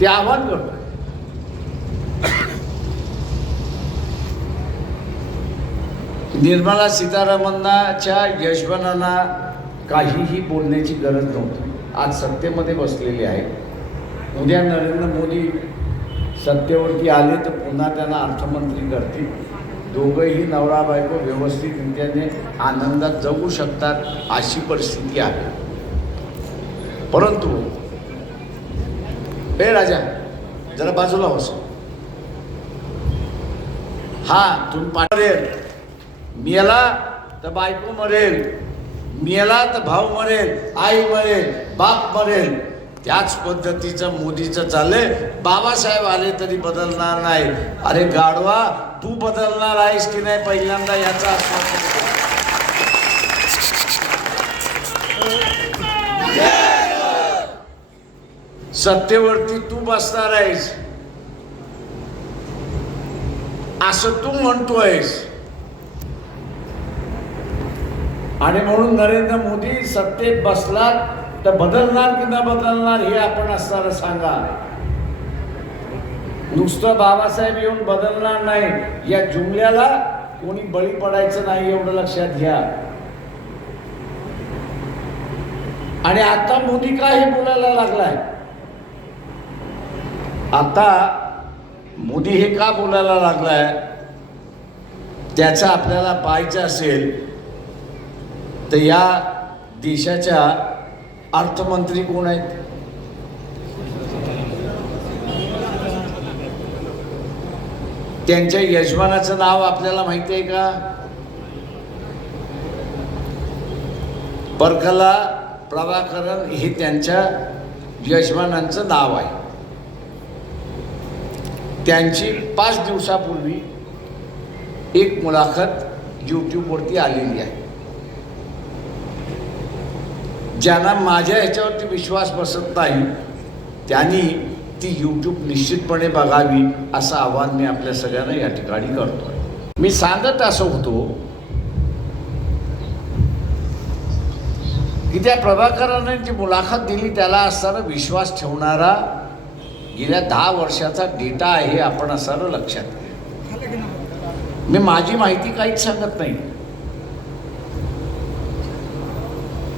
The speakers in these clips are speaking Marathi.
ते आव्हान करतोय. निर्मला सीतारामनाच्या यशवंतांना काहीही बोलण्याची गरज नव्हती. आज सत्तेमध्ये बसलेले आहेत. उद्या नरेंद्र मोदी सत्तेवरती आले तर पुन्हा त्यांना अर्थमंत्री करतील. दोघंही नवरा बायको व्यवस्थितरित्याने आनंदात जगू शकतात अशी परिस्थिती आहे. परंतु हे राजा जरा बाजूला बस. हा तुम्ही मरेल, मेला तर बायको मरेल, मेला तर भाऊ मरेल, आई मरेल, बाप मरेल. त्याच पद्धतीचं मोदीचं चाललंय. बाबासाहेब आले तरी बदलणार नाही. अरे गाढवा, तू बदलणार आहेस की नाही पहिल्यांदा याचा आश्वासन. सत्तेवरती तू बसणार आहेस असं तू म्हणतोयस आणि म्हणून नरेंद्र मोदी सत्तेत बसलात तर बदलणार की न बदलणार हे आपण असताना सांगा. नुसतं बाबासाहेब येऊन बदलणार नाही या जुमल्याला कोणी बळी पडायचं नाही एवढं लक्षात घ्या. आणि आता मोदी का हे बोलायला लागलाय? आता मोदी हे का बोलायला लागलाय त्याचं आपल्याला पाहायचं असेल तर या देशाच्या अर्थमंत्री कोण आहेत? त्यांच्या यजमानाचं नाव आपल्याला माहिती आहे का? परखला प्रभाकरन हे त्यांच्या यजमानांचं नाव आहे. त्यांची 5 दिवसापूर्वी एक मुलाखत यूट्यूबवरती आलेली आहे. ज्यांना माझ्या ह्याच्यावरती विश्वास बसत नाही त्यांनी ती यूट्यूब निश्चितपणे बघावी असं आवाहन मी आपल्या सगळ्यांना या ठिकाणी करतोय. मी सांगत असं होतो की त्या प्रभाकरांनी जी मुलाखत दिली त्याला असताना विश्वास ठेवणारा गेल्या 10 वर्षाचा डेटा आहे आपण असं लक्षात घ्या. मी माझी माहिती काहीच सांगत नाही.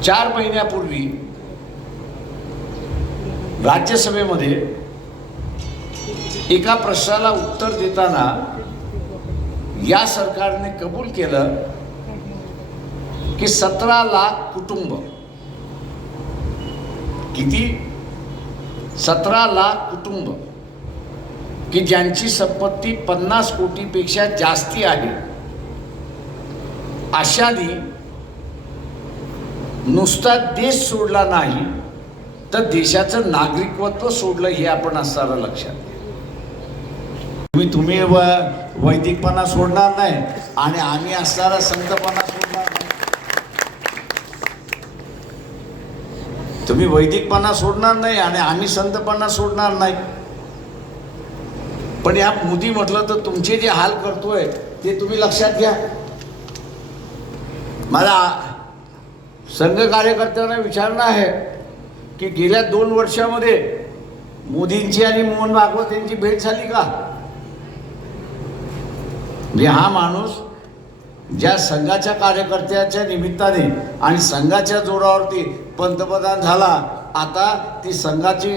4 महिन्यापूर्वी राज्यसभेमध्ये एका प्रश्नाला उत्तर देताना या सरकारने कबूल केलं की 17 लाख कुटुंब, किती? 17 लाख कुटुंब की ज्यांची संपत्ती 50 कोटीपेक्षा जास्ती आहे अशानी नुसता देश सोडला नाही तर देशाचं नागरिकत्व सोडलं हे आपण असताना लक्षात घ्या. तुम्ही वैदिकपणा सोडणार नाही आणि आम्ही असताना संतपणा सोडणार नाही. तुम्ही वैदिकपणा सोडणार नाही आणि आम्ही संतपणा सोडणार नाही. पण या मोदी म्हटलं तर तुमचे जे हाल करतोय ते तुम्ही लक्षात घ्या. मला संघ कार्यकर्त्यांना विचारणं आहे की गेल्या 2 वर्षामध्ये मोदींची आणि मोहन भागवत यांची भेट झाली का? म्हणजे हा माणूस ज्या संघाच्या कार्यकर्त्याच्या निमित्ताने आणि संघाच्या जोरावरती पंतप्रधान झाला, आता ती संघाची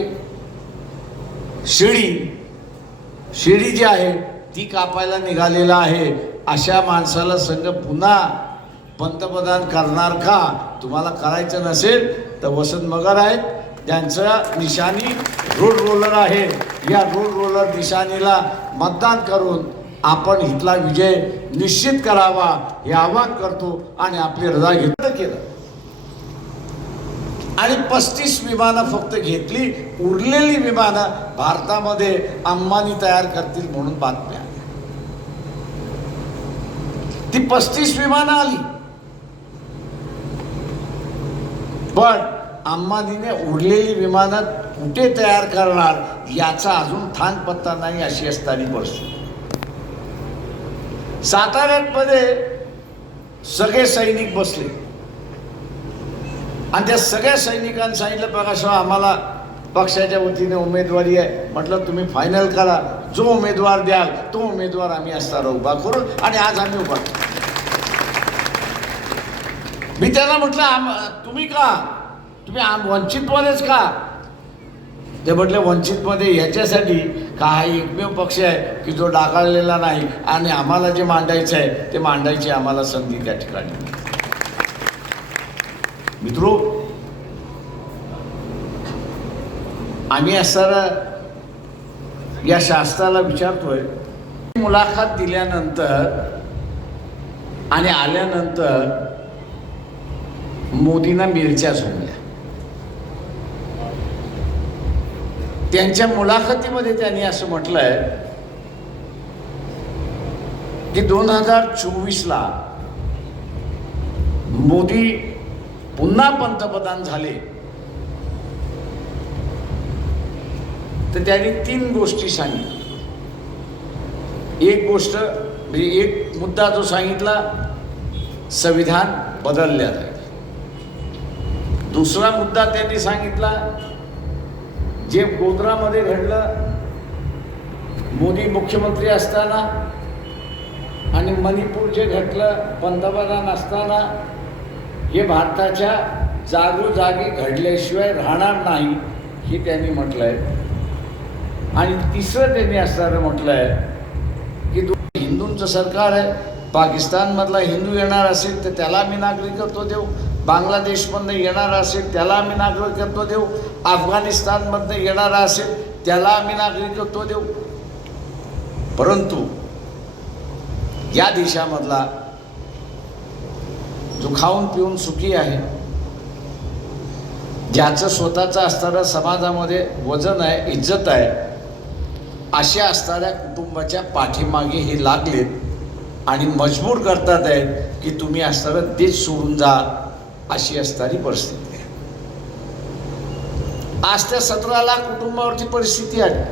शिडी जी आहे ती कापायला निघालेला आहे. अशा माणसाला संघ पुन्हा पंतप्रधान करणार का? तुम्हाला करायचं नसेल तर वसंत मगर आहेत, त्यांचं निशाणी रोड रोलर आहे. या रोड रोलर निशाणीला मतदान करून आपण इथला विजय निश्चित करावा हे आवाहन करतो आणि आपली रजा घेतलं केलं. आणि 35 विमानं फक्त घेतली. उरलेली विमानं भारतामध्ये अंबानी तयार करतील म्हणून बातम्या. ती 35 विमानं आली पण अंबानीने उरलेली विमानं कुठे तयार करणार याचा अजून थान पत्ता नाही अशी असताना परिस्थिती. साताऱ्यामध्ये सगळे सैनिक बसले आणि त्या सगळ्या सैनिकांनी सांगितलं, बघा आम्हाला पक्षाच्या वतीने उमेदवारी आहे. म्हटलं तुम्ही फायनल करा, जो उमेदवार द्याल तो उमेदवार आम्ही असताना उभा करू. आणि आज आम्ही उभा करू. मी त्यांना म्हटलं तुम्ही का, तुम्ही वंचितमध्येच का? ते म्हटले वंचितमध्ये याच्यासाठी का हा एकमेव पक्ष आहे की जो डागाळलेला नाही आणि आम्हाला जे मांडायचं आहे ते मांडायची आम्हाला संधी त्या ठिकाणी. मित्रो, आम्ही असताना या शास्त्राला विचारतोय, मुलाखत दिल्यानंतर आणि आल्यानंतर मोदींना मिरच्या झोंबल्या. त्यांच्या मुलाखतीमध्ये त्यांनी असं म्हटलंय की 2024ला मोदी पुन्हा पंतप्रधान झाले तर त्यांनी 3 गोष्टी सांगितल्या. एक गोष्ट म्हणजे एक मुद्दा जो सांगितला, संविधान बदलल्या जाईल. दुसरा मुद्दा त्यांनी सांगितला, जे गोध्रामध्ये घडलं मोदी मुख्यमंत्री असताना आणि मणिपूर जे घडलं पंतप्रधान असताना, हे भारताच्या जागोजागी घडल्याशिवाय राहणार नाही, हे त्यांनी म्हटलंय. आणि तिसरं त्यांनी असताना म्हटलंय की हिंदूंचं सरकार आहे, पाकिस्तानमधला हिंदू येणार असेल तर त्याला आम्ही नागरिकत्व देऊ, बांगलादेशमधनं येणार असेल त्याला आम्ही नागरिकत्व देऊ, अफगाणिस्तानमधनं येणारा असेल त्याला आम्ही नागरिकत्व देऊ. परंतु या देशामधला जो खाऊन पिऊन सुखी आहे, ज्याचं स्वतःचं असणारं समाजामध्ये वजन आहे, इज्जत आहे, अशा असणाऱ्या कुटुंबाच्या पाठीमागे हे लागलेत आणि मजबूर करतात आहेत की तुम्ही असणारं देश सोडून जा, अशी असणारी परिस्थिती आहे. आज त्या 17 लाख कुटुंबावरची परिस्थिती आली,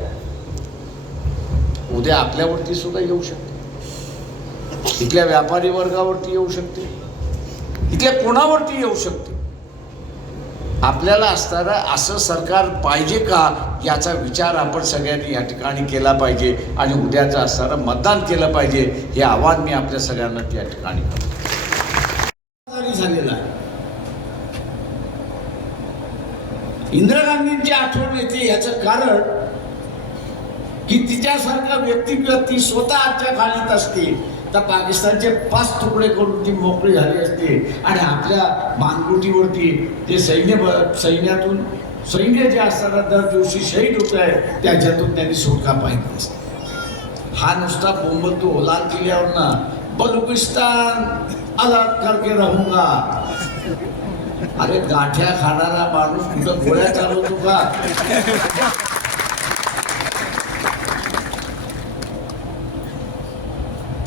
उद्या आपल्यावरती सुद्धा येऊ शकते, इथल्या व्यापारी वर्गावरती येऊ शकते, इथल्या कोणावरती येऊ शकते. आपल्याला असणारं असं सरकार पाहिजे का, याचा विचार आपण सगळ्यांनी या ठिकाणी केला पाहिजे आणि उद्याचं असणारं मतदान केलं पाहिजे. हे आव्हान मी आपल्या सगळ्यांना त्या ठिकाणी झालेलं आहे. इंदिरा गांधींची आठवण येते याचं कारण की तिच्यासारखा व्यक्ती ती स्वतः आजच्या खाणीत असते तर पाकिस्तानचे 5 तुकडे करून ती मोकळी झाली असते आणि आपल्या मानगुटीवरती जे सैन्यातून सैन्य जे असताना दर दिवशी शहीद होत आहे त्याच्यातून त्यांनी सुटका पाहिली असते. हा नुसता बोंबलतो लाल किल्ल्यावरना, बलुचिस्तान अलग करके रहूंगा. अरे गाठ्या खाणारा माणूस कुठं गोळ्या चालवतो का?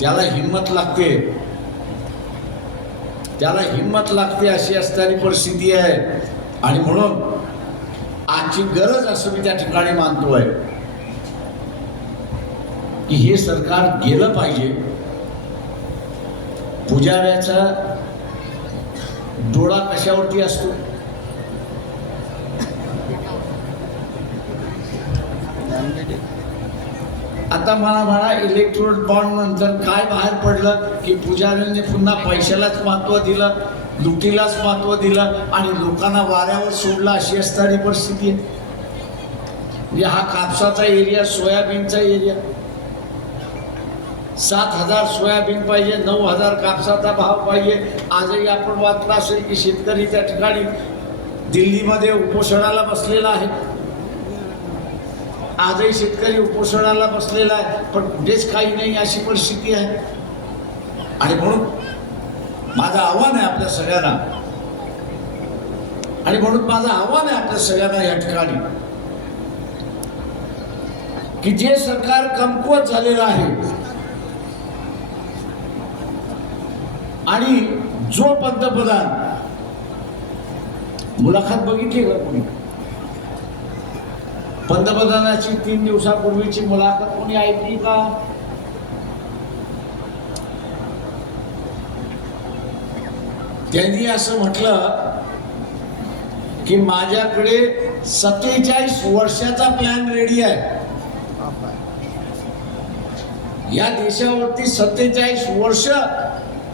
त्याला हिंमत लागते, त्याला हिंमत लागते, अशी असणारी परिस्थिती आहे. आणि म्हणून आजची गरज असं मी त्या ठिकाणी मानतोय की हे सरकार गेलं पाहिजे. पुजाऱ्याचा डोळा कशावरती असतो? आता मला म्हणा, इलेक्ट्रोल बॉन्ड नंतर काय बाहेर पडलं की पुजाऱ्यांनी पुन्हा पैशालाच महत्व दिलं, लुटीलाच महत्व दिलं आणि लोकांना वाऱ्यावर सोडलं, अशी असणारी परिस्थिती आहे. म्हणजे हा कापसाचा एरिया, सोयाबीनचा एरिया, 7,000 सोयाबीन पाहिजे, 9,000 कापसाचा भाव पाहिजे. आजही आपण वाचलं असेल की शेतकरी त्या ठिकाणी दिल्लीमध्ये उपोषणाला बसलेला आहे. आजही शेतकरी उपोषणाला बसलेला आहे, पण कुठेच काही नाही, अशी परिस्थिती आहे. आणि म्हणून माझं आव्हान आहे आपल्या सगळ्यांना, आणि म्हणून माझं आव्हान आहे आपल्या सगळ्यांना या ठिकाणी की जे सरकार कमकुवत झालेलं आहे आणि जो पंतप्रधान, मुलाखत बघितली का कोणी? पंतप्रधानाची 3 दिवसापूर्वीची मुलाखत कोणी ऐकली का? त्यांनी असं म्हटलं की माझ्याकडे 47 वर्षाचा प्लॅन रेडी आहे. या देशावरती 47 वर्ष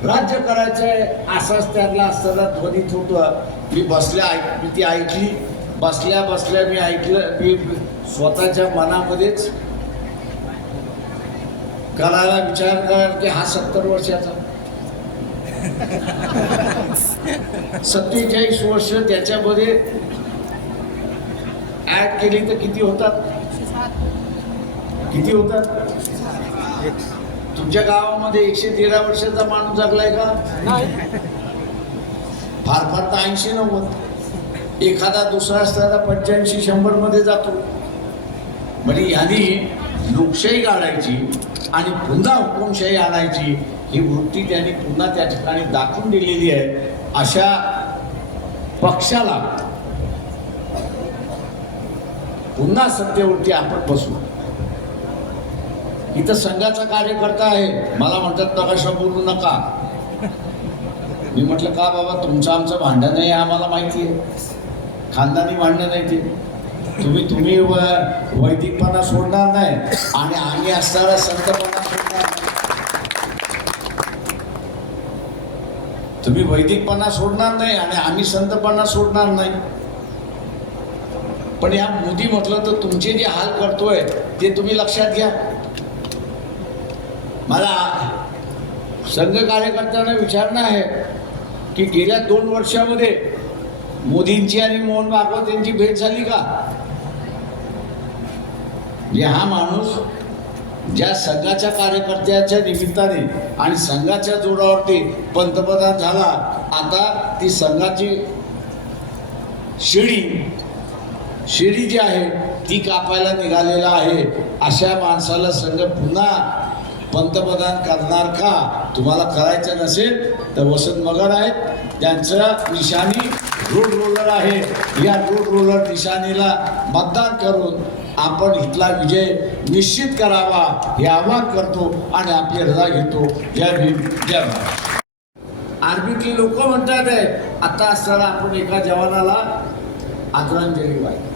राज्य करायचंय असाच त्यातला असताना ध्वनीत होतं. मी ती ऐकली, बसल्या मी ऐकलं. मी स्वतःच्या मनामध्येच करायला विचार करा की हा 70 वर्षाचा 47 वर्ष त्याच्यामध्ये ऍड केली तर किती होतात? तुमच्या गावामध्ये 113 वर्षाचा माणूस जगलाय का? नाही. फार तर 80-90. एखादा दुसरा असताना 85-100 मध्ये जातो. म्हणजे यांनी लोकशाही काढायची आणि पुन्हा हुकुमशाही आणायची ही वृत्ती त्यांनी पुन्हा त्या ठिकाणी दाखवून दिलेली आहे. अशा पक्षाला पुन्हा सत्तेवरती आपण बसू. इथं संघाचा कार्यकर्ता आहे. मला म्हणतात नकाशा बोलू नका. मी म्हटलं का बाबा, तुमचं आमचं भांडण आहे आम्हाला माहिती आहे. खानदानी भांडण नाही ते. तुम्ही वैदिकपणा सोडणार नाही आणि आम्ही असणारा संतपणा सोडणार नाही. तुम्ही वैदिकपणा सोडणार नाही आणि आम्ही संतपणा सोडणार नाही. पण या मोदी म्हटलं तर तुमचे जे हाल करतोय ते तुम्ही लक्षात घ्या. मला संघ कार्यकर्त्यांना विचारणं आहे की गेल्या 2 वर्षामध्ये मोदींची आणि मोहन भागवत यांची भेट झाली का? हा माणूस ज्या संघाच्या कार्यकर्त्याच्या निमित्ताने आणि संघाच्या जोरावरती पंतप्रधान झाला, आता ती संघाची शिडी जी आहे ती कापायला निघालेला आहे. अशा माणसाला संघ पुन्हा पंतप्रधान करणार का? तुम्हाला करायचं नसेल तर वसंत मगर आहेत, त्यांचं निशाणी रोड रोलर आहे. या रोड रोलर निशाणीला मतदान करून आपण इथला विजय निश्चित करावा हे आवाहन करतो आणि आपली रजा घेतो. जय भीम, जय महाराष्ट्र. आर्मीतली लोक म्हणतात आहे आता असताना आपण एका जवानाला आदरांजली वाहिली.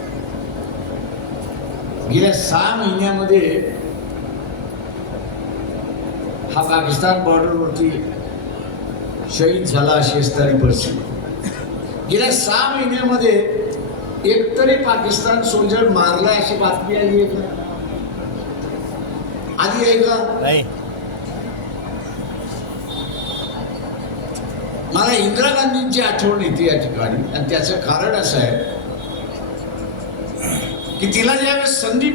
गेल्या 6 महिन्यामध्ये हा पाकिस्तान बॉर्डरवरती शहीद झाला अशी असणारी परिस्थिती. गेल्या 6 महिन्यामध्ये एकतरी पाकिस्तान सोल्जर मारला अशी बातमी आली आहे का? आली आहे का? नाही. मला इंदिरा गांधींची आठवण येते या ठिकाणी आणि त्याचं कारण असं आहे की तिला ज्यावेळेस संधी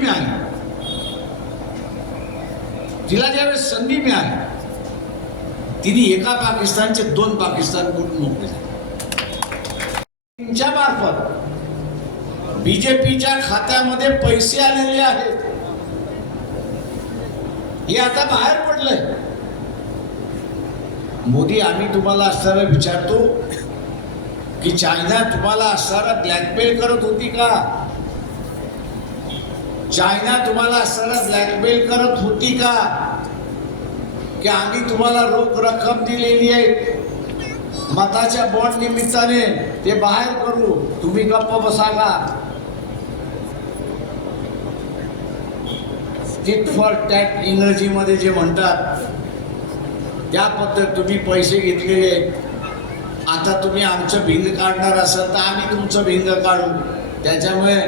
मिळाली तिने एका पाकिस्तानचे 2 पाकिस्तान करून मोकळे झाले. त्यांच्या मार्फत बीजेपीच्या खात्यामध्ये पैसे आलेले आहेत. हे आता बाहेर पडलंय. मोदी, आम्ही तुम्हाला असताना विचारतो की चायना तुम्हाला असताना ब्लॅकमेल करत होती का? चायना तुम्हाला असताना ब्लॅकमेल करत होती का की आम्ही तुम्हाला रोख रक्कम दिलेली आहे मताच्या बॉन्ड निमित्ताने ते बाहेर करू, तुम्ही गप्प बसा का? टिट फॉर टॅट इंग्रजीमध्ये जे म्हणतात त्या पद्धत तुम्ही पैसे घेतलेले. आता तुम्ही आमचं भिंग काढणार असाल तर आम्ही तुमचं भिंग काढू. त्याच्यामुळे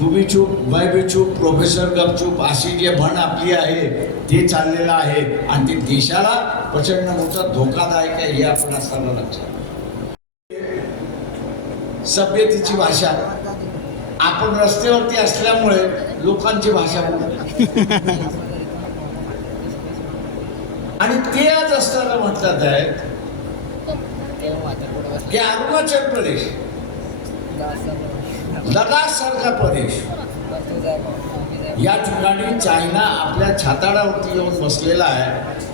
तुम्ही चूप मैं भी चूप, प्रोफेसर गपचूप अशी जे म्हण आपली आहे ते चाललेलं आहे आणि ते देशाला प्रचंड मोठा धोकादायक आहे हे आपण असताना लक्षात. सभ्यतेची भाषा आपण रस्त्यावरती असल्यामुळे लोकांची भाषा आणि ते आज असताना म्हणतात आहेत की अरुणाचल प्रदेश, लडाख सारखा प्रदेश या ठिकाणी चायना आपल्या छाताडावरती येऊन बसलेला आहे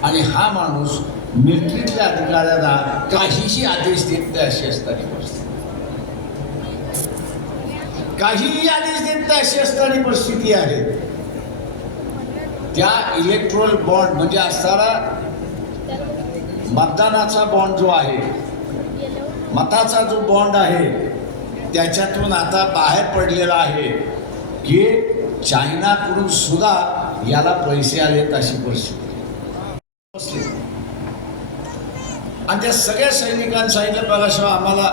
आणि हा माणूस मिलिटरीतल्या अधिकाऱ्यांना काहीही आदेश देत नाही अशी असणारी परिस्थिती. काहीही आदेश देत नाही अशी असणारी परिस्थिती आहे. त्या इलेक्ट्रोल बॉन्ड म्हणजे असणारा मतदानाचा बॉन्ड जो आहे, मताचा जो बॉन्ड आहे त्याच्यातून आता बाहेर पडलेला आहे की चायनाकडून सुद्धा याला पैसे आलेत अशी परिस्थिती. आणि त्या सगळ्या सैनिकांनी सांगितलं बघा आम्हाला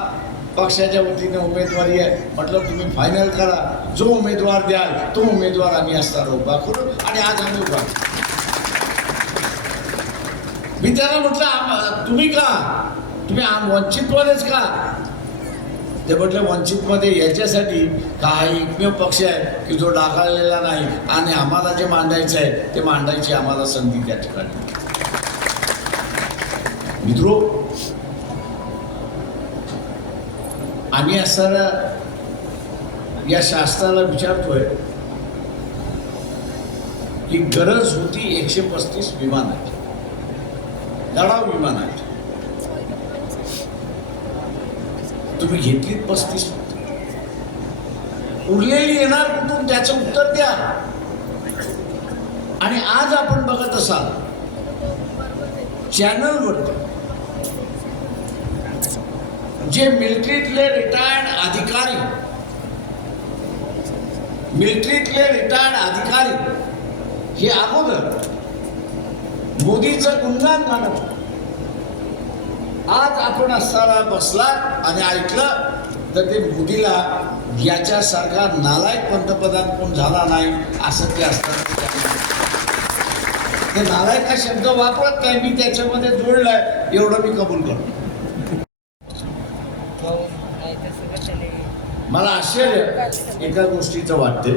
पक्षाच्या वतीने उमेदवारी आहे. म्हटलं तुम्ही फायनल करा, जो उमेदवार द्याल तो उमेदवार आम्ही असताना उभा करू. आणि आज आम्ही उभा. मी त्यांना म्हटलं तुम्ही का, तुम्ही वंचितवालेच का? ते म्हटलं वंचितमध्ये याच्यासाठी का एकमेव पक्ष आहे की जो डागाळलेला नाही आणि आम्हाला जे मांडायचं आहे ते मांडायची आम्हाला संधी त्या ठिकाणी. मित्रो, आम्ही असताना या शास्त्राला विचारतोय की गरज होती 135 विमानाची, लढाऊ विमानाची. तुम्ही घेतलीत 35, उरलेली येणार कुठून त्याचं उत्तर द्या. आणि आज आपण बघत असाल चॅनलवरती जे मिलिटरीतले रिटायर्ड अधिकारी हे अगोदर मोदीचं गुणगान गाणं, आज आपण असताना बसला आणि ऐकलं तर ते मोदीला याच्यासारखा नालायक पंतप्रधान कोण झाला नाही असं ते असताना ते नालायक हा शब्द वापरत नाही. मी त्याच्यामध्ये जोडलाय एवढं मी कबूल करतो. मला आश्चर्य एका गोष्टीचं वाटते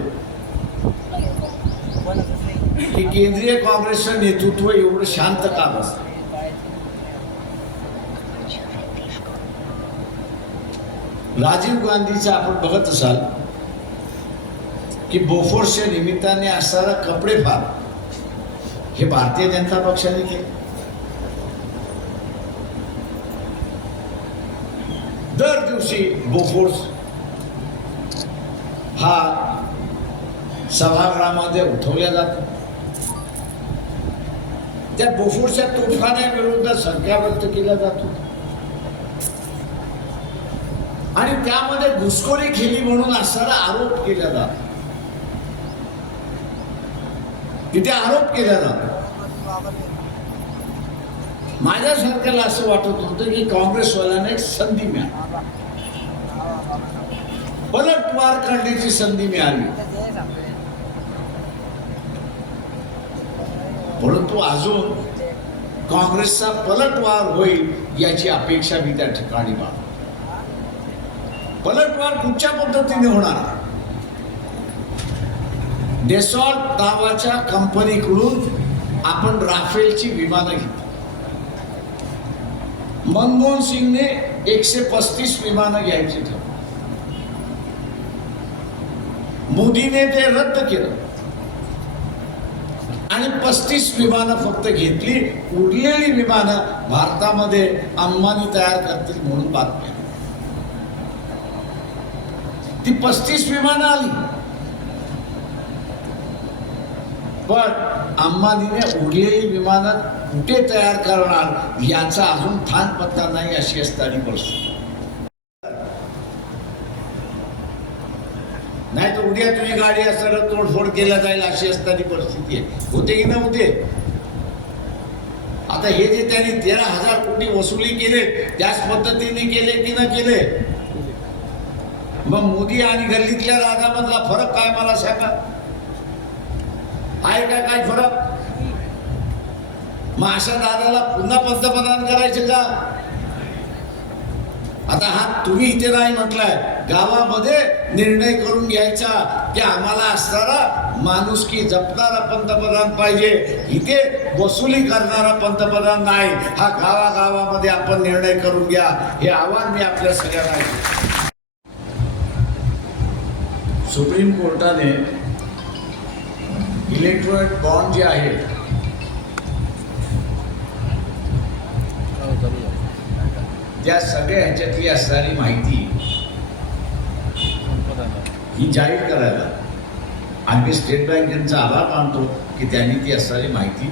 की केंद्रीय काँग्रेसचं नेतृत्व एवढं शांत का बसतं. राजीव गांधीचं आपण बघत असाल की बोफोर्सच्या निमित्ताने असणारा कपडे फार हे भारतीय जनता पक्षाने केले. दर दिवशी बोफोर्स हा सभागृहामध्ये उठवला जातो. त्या बोफोर्सच्या तोफखान्याविरुद्ध संख्या व्यक्त केला जातो आणि त्यामध्ये घुसखोरी केली म्हणून असणारा आरोप केला जातो. तिथे आरोप केला जातो. माझ्या सरकारला असं वाटत होतं की काँग्रेसवाल्यांना एक संधी मिळाली, पलटवार करण्याची संधी मिळाली. परंतु अजून काँग्रेसचा पलटवार होईल याची अपेक्षा मी त्या ठिकाणी बाळगतो. पलटवार कुठच्या पद्धतीने होणार? डेसॉल्ट नावाच्या कंपनीकडून आपण राफेलची विमानं घेतली. मनमोहन सिंगने 135 विमानं घ्यायची ठरवली. मोदीने ते रद्द केलं आणि 35 विमानं फक्त घेतली. उरलेली विमानं भारतामध्ये अंबानी तयार करतील म्हणून बातम्या. ती 35 विमानं आली पण अंबानीने उरलेली विमानं कुठे तयार करणार याचा अजून थान पत्ता नाही अशी असताना परिस्थिती. नाही तर उद्या तुझी गाडी असताना तोडफोड केला जाईल अशी असताना परिस्थिती आहे. होते की नव्हते? आता हे जे त्यांनी 13,000 कोटी वसुली केले त्याच पद्धतीने केले की न केले? मग मोदी आणि गल्लीतल्या राजामधला फरक काय मला सांगा? आहे का काय फरक? मग अशा दादाला पुन्हा पंतप्रधान करायचे का? आता हा तुम्ही इथे नाही म्हटलाय, गावामध्ये निर्णय करून घ्यायचा की आम्हाला असणारा माणुसकी जपणारा पंतप्रधान पाहिजे, इथे वसुली करणारा पंतप्रधान नाही. हा गावागावामध्ये आपण निर्णय करून घ्या, हे आव्हान मी आपल्या सगळ्यांना देतो. सुप्रीम कोर्टाने इलेक्ट्रॉनिक बॉन्ड जे आहे त्या सगळ्या ह्याच्यातली असणारी माहिती ही जाहीर करायला आम्ही स्टेट बँकेचा आभार मानतो की त्यांनी ती असणारी माहिती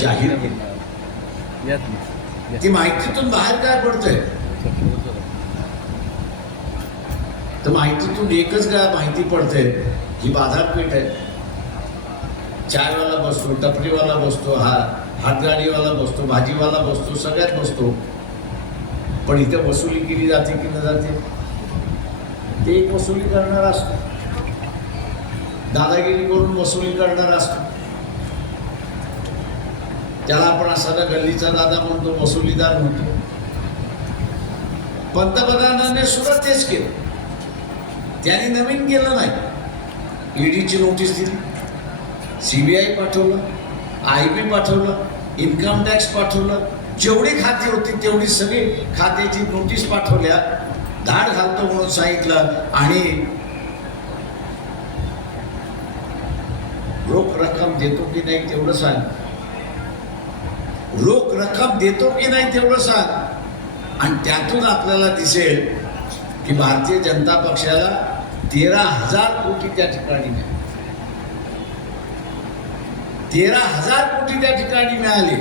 जाहीर केली. ती माहितीतून बाहेर काय पडतंय? तर माहितीतून एकच माहिती पडते, ही बाजारपेठ आहे. चायवाला बसतो, टपरीवाला बसतो, हातगाडीवाला बसतो, भाजीवाला बसतो, सगळ्यात बसतो. पण इथे वसुली केली जाते की न जाते? ते एक वसुली करणार असतो, दादागिरी करून वसुली करणार असतो. त्याला आपण असा गल्लीचा दादा म्हणतो, वसुलीदार म्हणतो. पंतप्रधानांनी सुद्धा तेच केलं. त्यांनी नवीन केलं नाही. ईडीची नोटीस दिली, सीबीआय पाठवलं, IB पाठवलं, इन्कम टॅक्स पाठवलं, जेवढी खाती होती तेवढी सगळी खात्याची नोटीस पाठवल्या, धाड घालतो म्हणून सांगितलं. आणि रोख रक्कम देतो की नाही तेवढं सांग, रोख रक्कम देतो की नाही तेवढं सांग. आणि त्यातून आपल्याला दिसेल की भारतीय जनता पक्षाला 13,000 कोटी त्या ठिकाणी मिळाले. 13,000 कोटी त्या ठिकाणी मिळाले.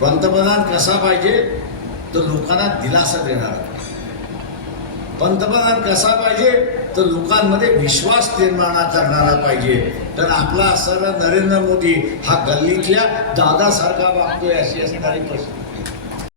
पंतप्रधान कसा पाहिजे? तर लोकांना दिलासा देणारा. पंतप्रधान कसा पाहिजे? तर लोकांमध्ये विश्वास निर्माण करणारा पाहिजे. तर आपला असणारा नरेंद्र मोदी हा गल्लीतल्या दादासारखा वागतोय अशी असणारी प्रश्न